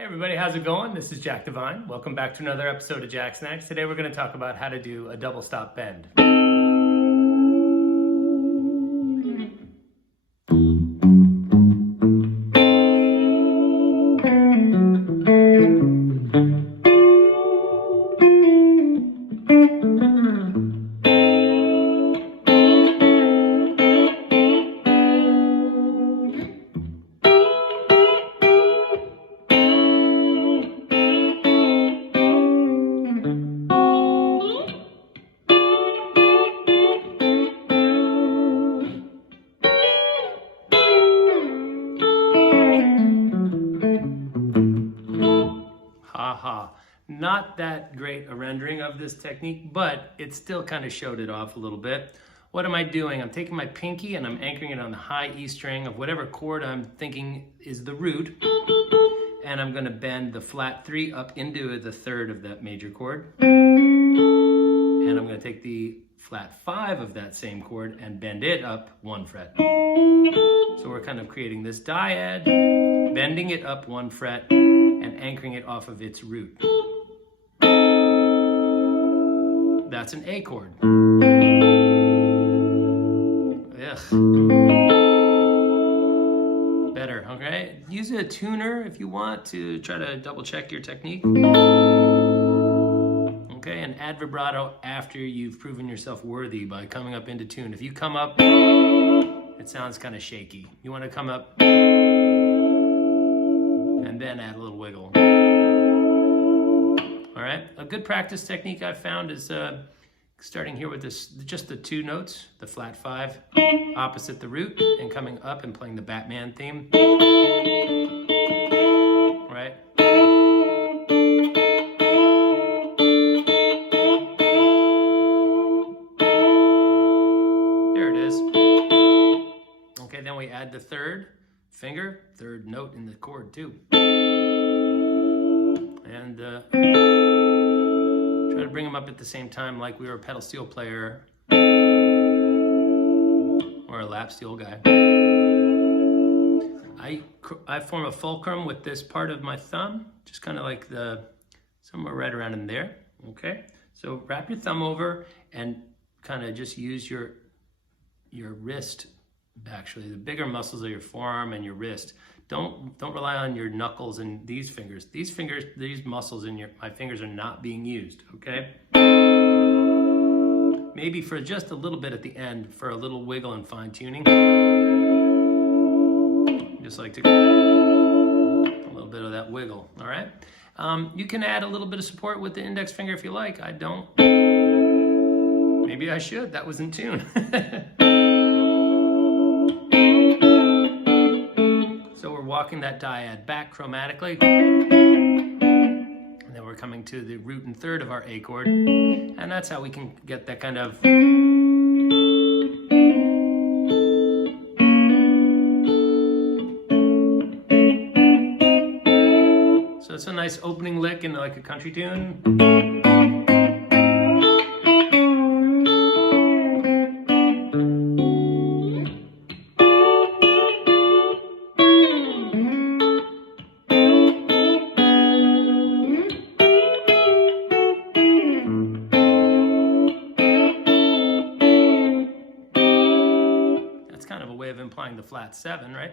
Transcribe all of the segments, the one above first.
Hey everybody, how's it going? This is Jack Devine. Welcome back to another episode of Jacksnax. Today we're going to talk about how to do a double stop bend. Not that great a rendering of this technique, but it still kind of showed it off a little bit. What am I doing? I'm taking my pinky and I'm anchoring it on the high E string of whatever chord I'm thinking is the root, and I'm going to bend the flat 3 up into the 3rd of that major chord, and I'm going to take the flat 5 of that same chord and bend it up 1 fret. So we're kind of creating this dyad, bending it up 1 fret and anchoring it off of its root. That's an A chord. Ugh. Better, okay? Use a tuner if you want to try to double check your technique. Okay, and add vibrato after you've proven yourself worthy by coming up into tune. If you come up, it sounds kind of shaky. You want to come up and then add a little wiggle. All right, a good practice technique I've found is starting here with this, just the 2 notes, the flat 5 opposite the root, and coming up and playing the Batman theme. Right? There it is. Okay, then we add the 3rd finger, 3rd note in the chord too. And try to bring them up at the same time like we were a pedal steel player or a lap steel guy. I form a fulcrum with this part of my thumb, just kind of like somewhere right around in there, okay? So wrap your thumb over and kind of just use your wrist, actually. The bigger muscles of your forearm and your wrist. Don't rely on your knuckles and these fingers. These muscles in my fingers are not being used, okay? Maybe for just a little bit at the end for a little wiggle and fine tuning. Just like to, a little bit of that wiggle, all right? You can add a little bit of support with the index finger if you like. I don't. Maybe I should, that was in tune. Walking that dyad back chromatically, and then we're coming to the root and 3rd of our A chord, and that's how we can get that kind of so it's a nice opening lick in like a country tune. Of implying the flat 7, right?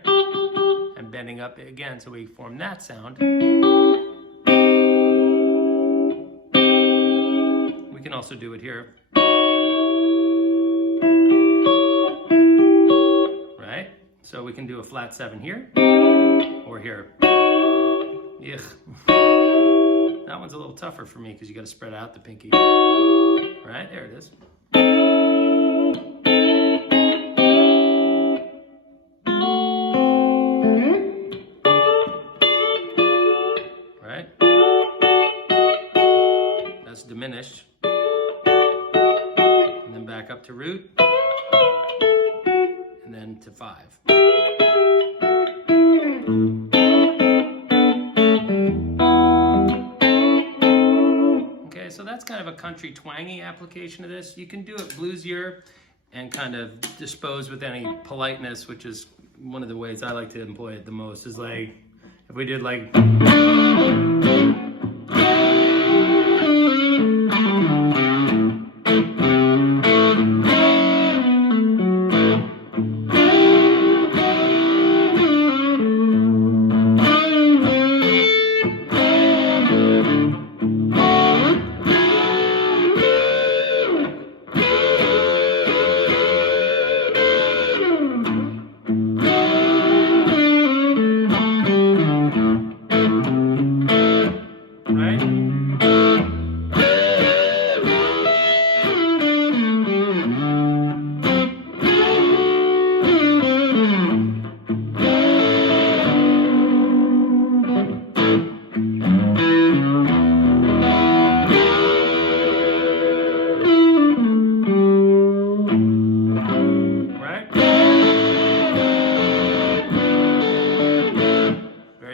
And bending up again, so we form that sound. We can also do it here. Right? So we can do a flat 7 here, or here. Ugh. That one's a little tougher for me because you got to spread out the pinky. Right? There it is. Diminished, and then back up to root, and then to 5. Okay, so that's kind of a country twangy application of this. You can do it bluesier and kind of dispose with any politeness, which is one of the ways I like to employ it the most, is like, if we did like...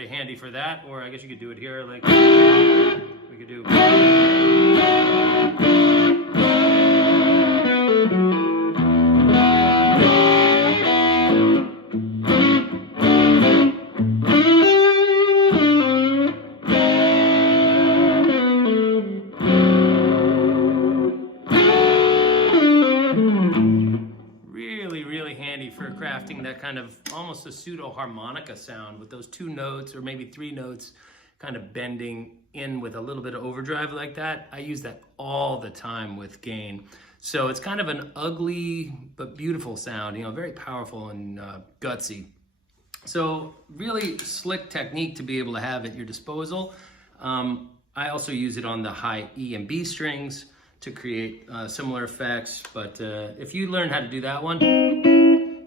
Handy for that, or I guess you could do it here, like we could do. Really handy for crafting that kind of almost a pseudo harmonica sound with those 2 notes or maybe 3 notes kind of bending in with a little bit of overdrive like that. I use that all the time with gain. So it's kind of an ugly but beautiful sound, you know, very powerful and gutsy. So really slick technique to be able to have at your disposal. I also use it on the high E and B strings to create similar effects, but if you learn how to do that one,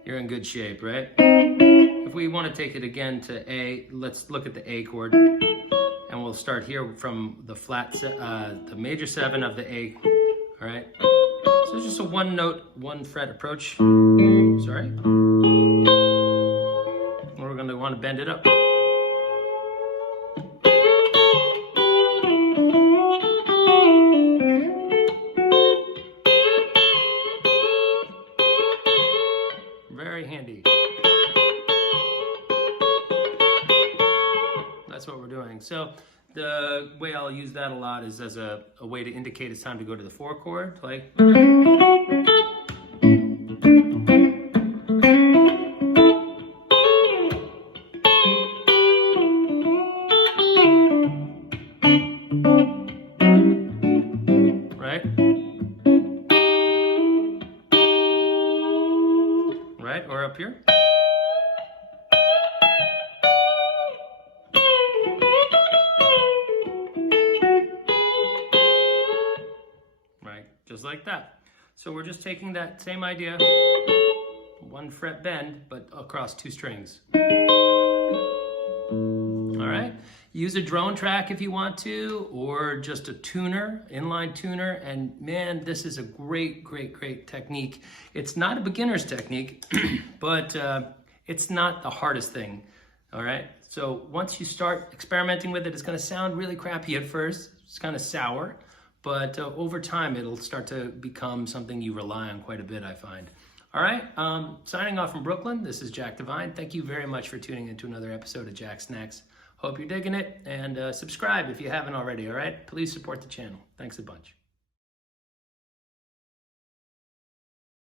you're in good shape, right? If we want to take it again to A, let's look at the A chord, and we'll start here from the flat, the major 7 of the A, all right? So it's just a 1 note, 1 fret approach, sorry. We're going to want to bend it up. Very handy. That's what we're doing. So the way I'll use that a lot is as a way to indicate it's time to go to the 4 chord, like. Right, or up here. Right, just like that. So we're just taking that same idea, 1 fret bend, but across 2 strings. All right, use a drone track if you want to, or just a tuner, inline tuner, and man, this is a great technique. It's not a beginner's technique, but it's not the hardest thing, all right? So once you start experimenting with it, it's gonna sound really crappy at first, it's kind of sour, but over time, it'll start to become something you rely on quite a bit, I find. All right, signing off from Brooklyn, this is Jack Devine. Thank you very much for tuning into another episode of Jacksnax. Hope you're digging it, and subscribe if you haven't already, all right? Please support the channel. Thanks a bunch.